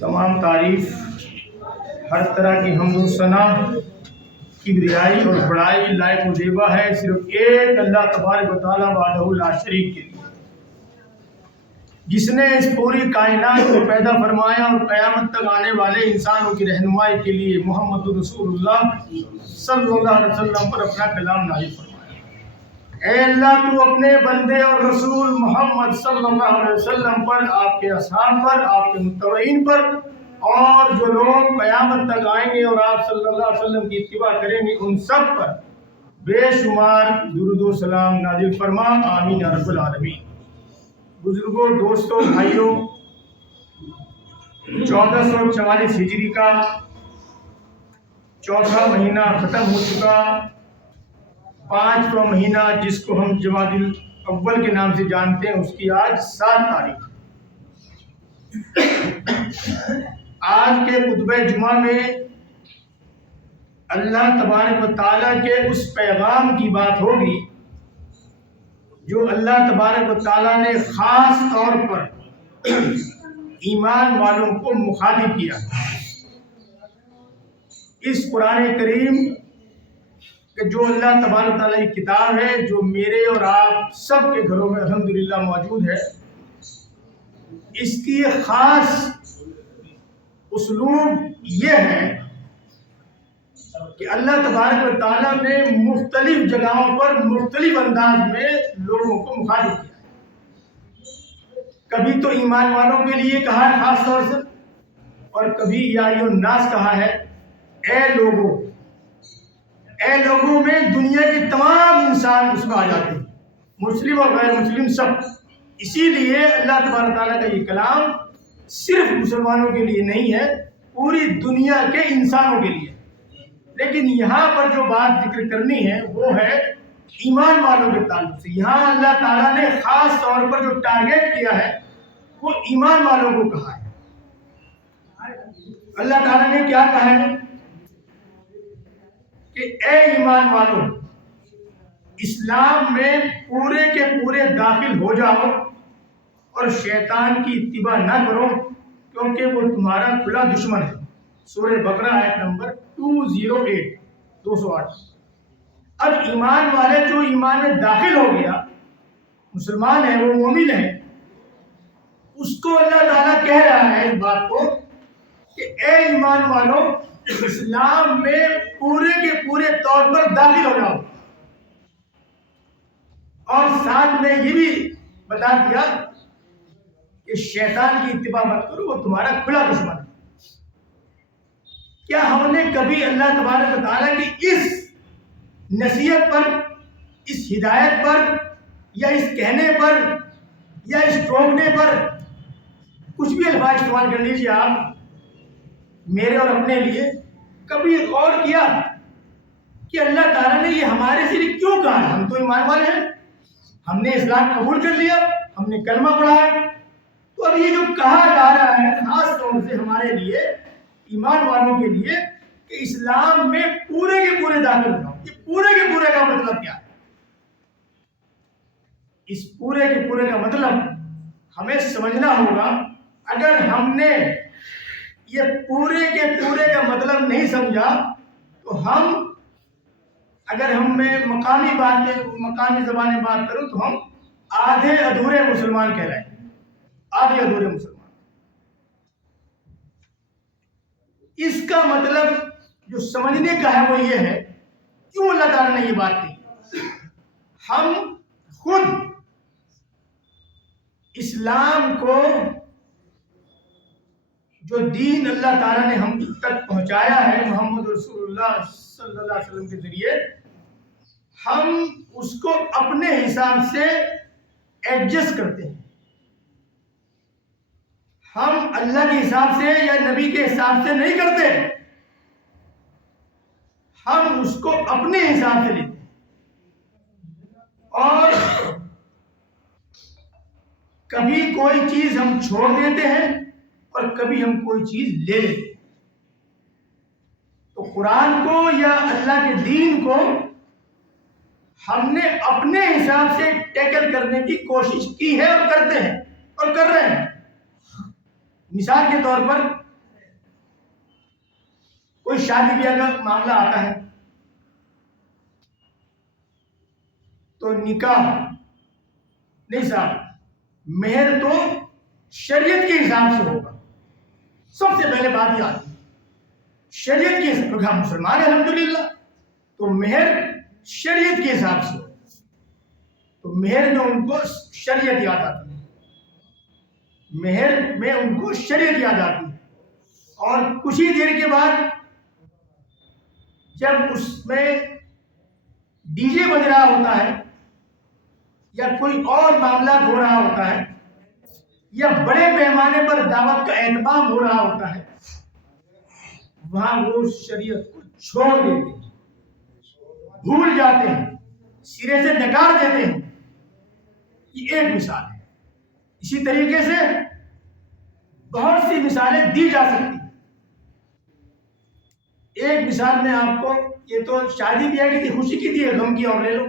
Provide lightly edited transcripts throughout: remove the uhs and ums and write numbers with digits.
تمام تعریف، ہر طرح کی حمد و ثنا، کبریائی اور بڑائی لائق و زیبا ہے صرف ایک اللہ تبارک و تعالیٰ وحدہ لا شریک کے لیے، جس نے اس پوری کائنات کو پیدا فرمایا اور قیامت تک آنے والے انسانوں کی رہنمائی کے لیے محمد رسول اللہ صلی اللہ علیہ وسلم پر اپنا کلام نازل فرمایا۔ اے اللہ، تو اپنے بندے اور رسول محمد صلی اللہ علیہ وسلم پر، آپ کے اصحاب پر، آپ کے متبعین پر، اور جو لوگ قیامت تک آئیں گے اور آپ صلی اللہ علیہ وسلم کی اتباع کریں گے، ان سب پر بے شمار درود و سلام نازل فرما، آمین یا رب العالمین۔ بزرگوں، دوستوں، بھائیوں، 1444 ہجری کا چوتھا مہینہ ختم ہو چکا، 5واں مہینہ جس کو ہم جمادی الاول کے نام سے جانتے ہیں، اس کی آج 7 تاریخ۔ آج کے خطبہ جمعہ میں اللہ تبارک و تعالیٰ کے اس پیغام کی بات ہوگی جو اللہ تبارک و تعالیٰ نے خاص طور پر ایمان والوں کو مخاطب کیا۔ اس قرآن کریم کہ جو اللہ تبارک و تعالیٰ کی کتاب ہے، جو میرے اور آپ سب کے گھروں میں الحمدللہ موجود ہے، اس کی خاص اسلوب یہ ہے کہ اللہ تبارک و تعالیٰ نے مختلف جگہوں پر مختلف انداز میں لوگوں کو مخاطب کیا۔ کبھی تو ایمان والوں کے لیے کہا ہے خاص طور سے، اور کبھی یا ایھا الناس کہا ہے، اے لوگوں۔ اے لوگوں میں دنیا کے تمام انسان اس میں آ جاتے ہیں، مسلم اور غیر مسلم سب۔ اسی لیے اللہ تبارک و تعالیٰ کا یہ کلام صرف مسلمانوں کے لیے نہیں ہے، پوری دنیا کے انسانوں کے لیے۔ لیکن یہاں پر جو بات ذکر کرنی ہے وہ ہے ایمان والوں کے تعلق سے۔ یہاں اللہ تعالیٰ نے خاص طور پر جو ٹارگیٹ کیا ہے وہ ایمان والوں کو کہا ہے۔ اللہ تعالیٰ نے کیا کہا ہے کہ اے ایمان والوں، اسلام میں پورے کے پورے داخل ہو جاؤ اور شیطان کی اتباع نہ کرو، کیونکہ وہ تمہارا کھلا دشمن ہے۔ سورہ بقرہ آیت نمبر 208۔ اب ایمان والے جو ایمان میں داخل ہو گیا، مسلمان ہے، وہ مومن ہے، اس کو اللہ تعالیٰ کہہ رہا ہے اس بات کو کہ اے ایمان والوں، اسلام میں پورے کے پورے طور پر داخل ہو جاؤ، اور ساتھ میں یہ بھی بتا دیا کہ شیطان کی اتباع مت کرو، وہ تمہارا کھلا دشمن ہے۔ کیا ہم نے کبھی اللہ تبارک و تعالیٰ کی اس نصیحت پر، اس ہدایت پر، یا اس کہنے پر، یا اس ٹوکنے پر، کچھ بھی الفاظ استعمال کر لیجیے آپ، میرے اور اپنے لیے، کبھی غور کیا کہ اللہ تعالیٰ نے یہ ہمارے سے کیوں کہا ہے؟ ہم تو ایمان والے ہیں، ہم نے اسلام قبول کر لیا، ہم نے کلمہ پڑھا ہے، تو اب یہ جو کہا جا رہا ہے خاص طور سے ہمارے لیے، ایمان والوں کے لیے، کہ اسلام میں پورے کے پورے داخل ہو جاؤ، یہ پورے کے پورے کا مطلب کیا ہے؟ اس پورے کے پورے کا مطلب ہمیں سمجھنا ہوگا۔ اگر ہم نے یہ پورے کے پورے کا مطلب نہیں سمجھا تو اگر ہم میں مقامی زبان میں بات کروں تو ہم آدھے ادھورے مسلمان کہلائیں گے، آدھے ادھورے مسلمان۔ اس کا مطلب جو سمجھنے کا ہے وہ یہ ہے، کیوں اللہ تعالیٰ نے یہ بات کہی؟ ہم خود اسلام کو، جو دین اللہ تعالیٰ نے ہم تک پہنچایا ہے محمد رسول اللہ صلی اللہ علیہ وسلم کے ذریعے، ہم اس کو اپنے حساب سے ایڈجسٹ کرتے ہیں۔ ہم اللہ کے حساب سے یا نبی کے حساب سے نہیں کرتے، ہم اس کو اپنے حساب سے لیتے ہیں، اور کبھی کوئی چیز ہم چھوڑ دیتے ہیں اور کبھی ہم کوئی چیز لے لیتے ہیں۔ تو قرآن کو یا اللہ کے دین کو ہم نے اپنے حساب سے ٹیکل کرنے کی کوشش کی ہے اور کرتے ہیں اور کر رہے ہیں۔ مثال کے طور پر کوئی شادی بیاہ کا معاملہ آتا ہے تو نکاح نہیں صاحب، مہر تو شریعت کے حساب سے ہوگا. سب سے پہلے بات یہ آتی ہے شریعت کے حساب سے. ہم مسلمان ہیں الحمدللہ، تو مہر شریعت کے حساب سے. تو مہر میں ان کو شریعت یاد آتی ہے، مہر میں ان کو شریعت یاد آتی ہے. اور کچھ ہی دیر کے بعد جب اس میں ڈی جے بج رہا ہوتا ہے یا کوئی اور معاملات ہو رہا ہوتا ہے یا بڑے پیمانے پر دعوت کا اہتمام ہو رہا ہوتا ہے، وہاں وہ شریعت کو چھوڑ دیتے ہیں، بھول جاتے ہیں، سرے سے نکار دیتے ہیں. یہ ایک مثال ہے. اسی طریقے سے بہت سی مثالیں دی جا سکتی ہیں. ایک مثال میں آپ کو، یہ تو شادی بیاہ کی تھی، خوشی کی تھی، غم کی اور لے لو.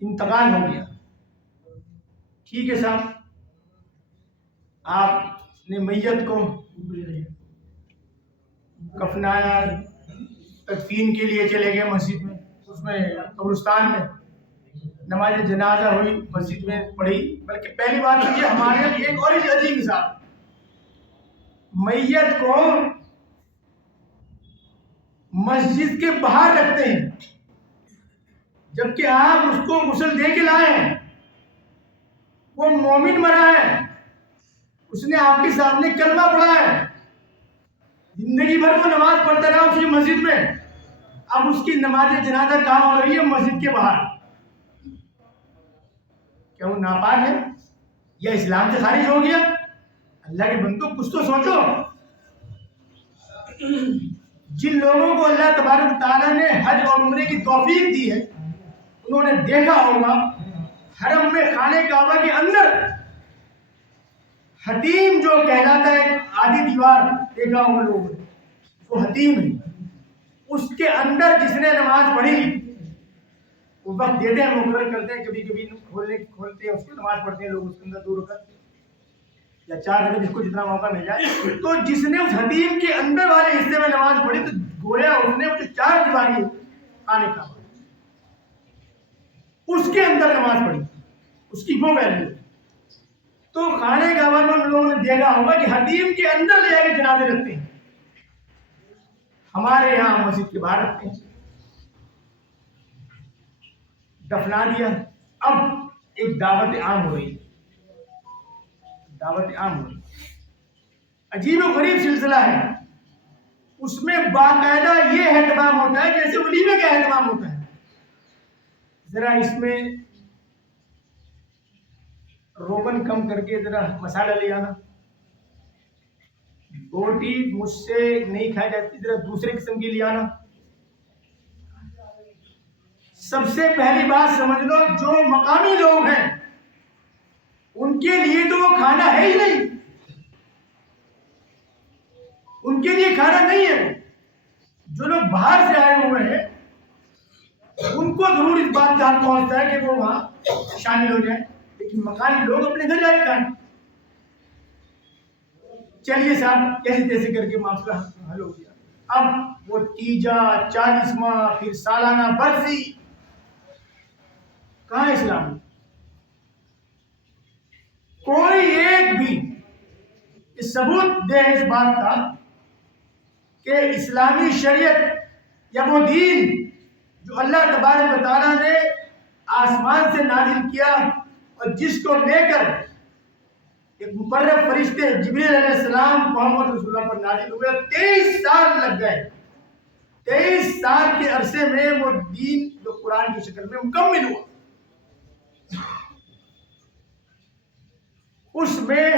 انتقال ہو گیا، ٹھیک ہے صاحب، آپ نے میت کو کفنایا، تدفین کے لیے چلے گئے مسجد میں، اس میں قبرستان میں نماز جنازہ ہوئی، مسجد میں پڑھی. بلکہ پہلی بات یہ ہمارے لیے ایک اور عجیب مثال، میت کو مسجد کے باہر رکھتے ہیں جبکہ آپ اس کو غسل دے کے لائے ہیں. وہ مومن مرا ہے، اس نے آپ کے سامنے کلمہ پڑھا ہے، زندگی بھر وہ نماز پڑھتا رہا اسی مسجد میں. اب اس کی نماز جنازہ کہاں ہو رہی ہے؟ مسجد کے باہر. کیا وہ ناپاک ہے یا اسلام سے خارج ہو گیا؟ اللہ کے بندو کچھ تو سوچو. جن لوگوں کو اللہ تبارک و تعالیٰ نے حج اور عمرے کی توفیق دی ہے، انہوں نے دیکھا ہوگا حرم میں خانہ کعبہ کے اندر حتیم جو کہلاتا ہے، آدھی دیوار دیکھا ہوگا لوگوں نے، وہ حتیم ہے. اس کے اندر جس نے نماز پڑھی، وہ وقت دیتے ہیں، مقرر کرتے ہیں، کبھی کبھی کھولتے ہیں اس کو، نماز پڑھتے ہیں لوگ اس کے اندر 2 رکعت یا 4 رکعت، جس کو جتنا موقع مل جائے. تو جس نے اس حتیم کے اندر والے حصے میں نماز پڑھی تو گویا اس نے وہ جو 4 دیواری خانہ کعبہ اس کے اندر نماز پڑھی، اس کی وہ ویلیو. تو خانہ کعبہ میں ان لوگوں نے دیکھا ہوگا کہ حتیم کے اندر لے جا کے جنازے رکھتے ہیں، ہمارے یہاں مسجد کے باہر رکھتے ہیں. دفنا دیا، اب ایک دعوت عام ہو رہی ہے، دعوت عام ہو رہی ہے. عجیب و غریب سلسلہ ہے. اس میں باقاعدہ یہ اہتمام ہوتا ہے جیسے ولیمے کا اہتمام ہوتا ہے. ذرا اس میں روغن کم کر کے ذرا مسالہ لے آنا، بوٹی مجھ سے نہیں کھائی جاتی، ذرا دوسرے قسم کی لے آنا. سب سے پہلی بات سمجھ لو، جو مقامی لوگ ہیں ان کے لیے تو وہ کھانا ہے ہی نہیں، ان کے لیے کھانا نہیں ہے. جو لوگ باہر سے آئے ہوئے ہیں ان کو ضرور اس بات کا حق پہنچتا ہے کہ وہ وہاں شامل ہو جائیں، لیکن مقامی لوگ اپنے گھر جائے کھائیں. چلیے صاحب کیسے تیسے کر کے معاملہ حل ہو گیا. اب وہ تیجا، 40واں، پھر سالانہ برسی، کہاں اسلام؟ کوئی ایک بھی ثبوت دے اس بات کا کہ اسلامی شریعت یا وہ دین جو اللہ تبارک و تعالیٰ نے آسمان سے نازل کیا اور جس کو لے کر ایک مقرب فرشتے جبریل علیہ السلام محمد رسول اللہ پر نازل ہوئے، 23 سال لگ گئے. 23 سال کے عرصے میں وہ دین جو قرآن کی شکل میں مکمل ہوا. اس میں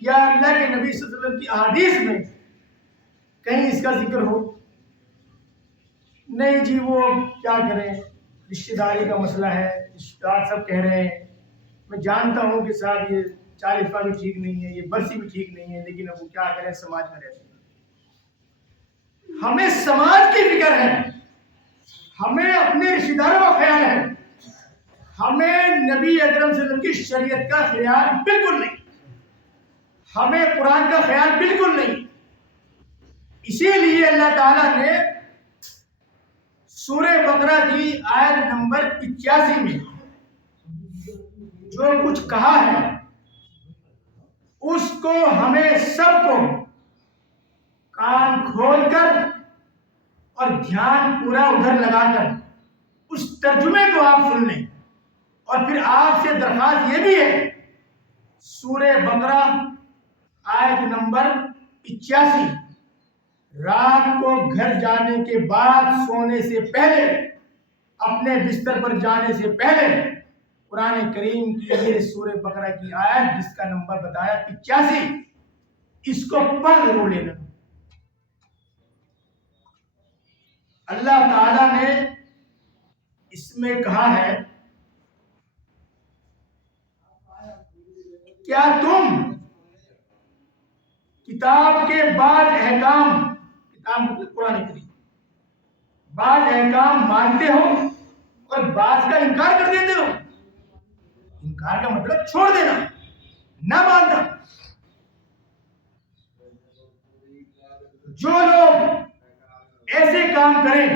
یا اللہ کے نبی صلی اللہ علیہ وسلم کی احادیث میں کہیں اس کا ذکر ہو؟ نہیں جی، وہ کیا کریں، رشتہ داری کا مسئلہ ہے، رشتہ دار سب کہہ رہے ہیں. میں جانتا ہوں کہ صاحب یہ 40واں بھی ٹھیک نہیں ہے، یہ برسی بھی ٹھیک نہیں ہے، لیکن اب وہ کیا کریں، سماج میں رہتے ہیں. ہمیں سماج کی فکر ہے، ہمیں اپنے رشتہ داروں کا خیال ہے، ہمیں نبی اکرم صلی اللہ علیہ وسلم کی شریعت کا خیال بالکل نہیں، ہمیں قرآن کا خیال بالکل نہیں. اسی لیے اللہ تعالیٰ نے سورہ بقرہ کی آیت نمبر 85 میں جو کچھ کہا ہے اس کو ہمیں سب کو کان کھول کر اور دھیان پورا ادھر لگا کر اس ترجمے کو آپ سن لیں. اور پھر آپ سے درخواست یہ بھی ہے، سورہ بقرہ آیت نمبر 85 رات کو گھر جانے کے بعد سونے سے پہلے، اپنے بستر پر جانے سے پہلے قرآن کریم کی یہ سورہ بقرہ کی آیت جس کا نمبر بتایا 85، اس کو پڑھ ضرور لینا. اللہ تعالیٰ نے اس میں کہا ہے، کیا تم کتاب کے بعض احکام، کتاب قرآن کریم، بعض احکام مانتے ہو اور بعض کا انکار کر دیتے ہو؟ انکار کا مطلب چھوڑ دینا، نہ ماننا. جو لوگ ایسے کام کریں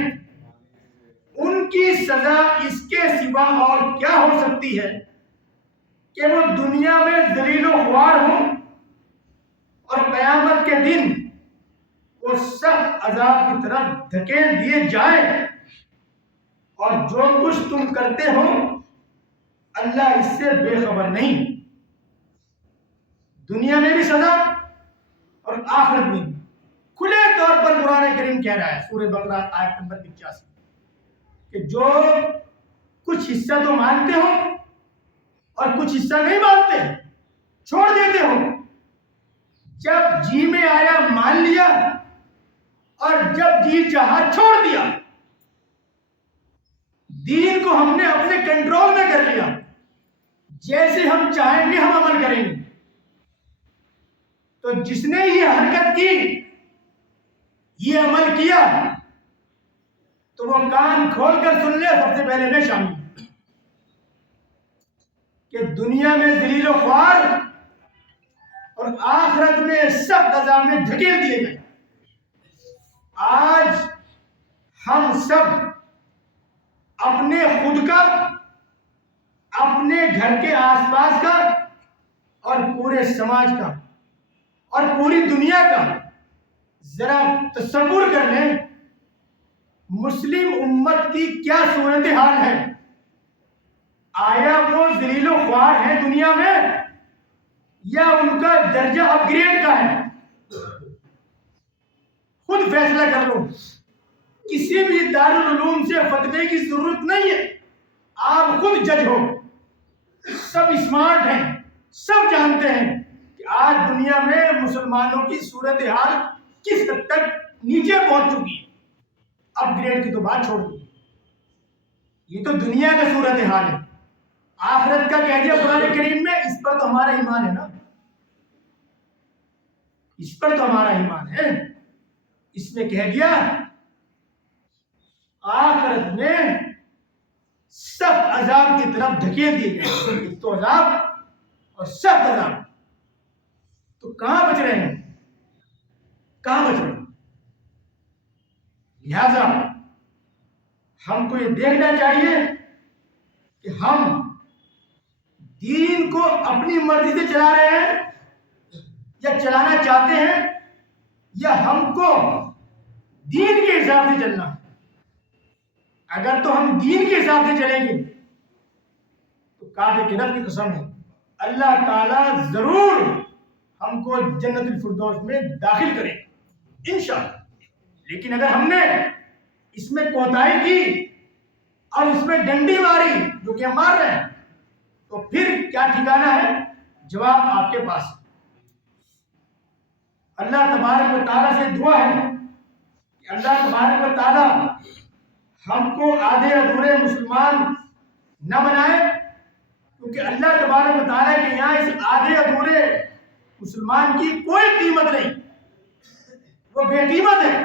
ان کی سزا اس کے سوا اور کیا ہو سکتی ہے کہ وہ دنیا میں ذلیل و خوار ہوں اور قیامت کے دن وہ سخت عذاب کی طرف دھکیل دیے جائیں. اور جو کچھ تم کرتے ہو اللہ اس سے بے خبر نہیں. دنیا میں بھی سزا اور آخرت میں بھی. کھلے طور پر قرآن کریم کہہ رہا ہے سورہ بقرہ آیت نمبر 85 کہ جو کچھ حصہ تو مانتے ہو اور کچھ حصہ نہیں مانتے، چھوڑ دیتے ہو. جب جی میں آیا مان لیا اور جب جی چاہا چھوڑ دیا. دین کو ہم نے اپنے کنٹرول میں کر لیا، جیسے ہم چاہیں گے ہم عمل کریں گے. تو جس نے یہ حرکت کی، یہ عمل کیا، تو وہ کان کھول کر سن لے، سب سے پہلے میں شامل ہوں کہ دنیا میں ذلیل و خوار اور آخرت میں سخت عذاب میں دھکیل دیے گئے. آج ہم سب اپنے خود کا، اپنے گھر کے آس پاس کا اور پورے سماج کا اور پوری دنیا کا ذرا تصور کر لیں مسلم امت کی کیا صورتحال ہے. آیا وہ ذلیل و خوار ہے دنیا میں یا ان کا درجہ اپ گریڈ کا ہے؟ خود فیصلہ کر لو. کسی بھی دارالعلوم سے فتوے کی ضرورت نہیں ہے، آپ خود جج ہو. سب اسمارٹ ہیں، سب جانتے ہیں کہ آج دنیا میں مسلمانوں کی صورتحال کس حد تک نیچے پہنچ چکی ہے. اپ گریڈ کی تو بات چھوڑ دو، یہ تو دنیا کا صورتحال ہے. آخرت کا کہہ دیا قرآن کریم میں، اس پر تو ہمارا ایمان ہے نا، اس پر تو ہمارا ایمان ہے. اس میں کہہ دیا آخرت میں سخت عذاب کی طرف دھکیل دیے گئے. ایک تو عذاب اور سخت عذاب. تو کہاں بچ رہے ہیں؟ کہاں بچ رہے ہیں؟ لہذا ہم کو یہ دیکھنا چاہیے کہ ہم دین کو اپنی مرضی سے چلا رہے ہیں یا چلانا چاہتے ہیں، یا ہم کو دین کے حساب سے چلنا ہے. اگر تو ہم دین کے حساب سے چلیں گے تو کعبے کی رب کی قسم ہے اللہ تعالی ضرور ہم کو جنت الفردوس میں داخل کرے انشاءاللہ. لیکن اگر ہم نے اس میں کوتاہی کی اور اس میں ڈنڈی ماری جو کہ ہم مار رہے ہیں، تو پھر کیا ٹھکانا ہے؟ جواب آپ کے پاس. اللہ تبارک و تعالیٰ سے دعا ہے کہ اللہ تبارک و تعالیٰ ہم کو آدھے ادھورے مسلمان نہ بنائے، کیونکہ اللہ تبارک و تعالیٰ کے یہاں اس آدھے ادھورے مسلمان کی کوئی قیمت نہیں. وہ بے قیمت ہے،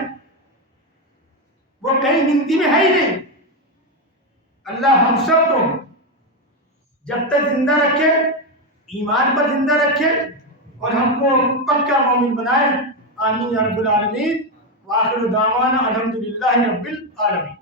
وہ کہیں گنتی میں ہے ہی نہیں. اللہ ہم سب کو جب تک زندہ رکھے، ایمان پر زندہ رکھے اور ہم کو پکا مومن بنائے. آمین یا رب العالمین. آخر دعوانا الحمدللہ رب العالمین.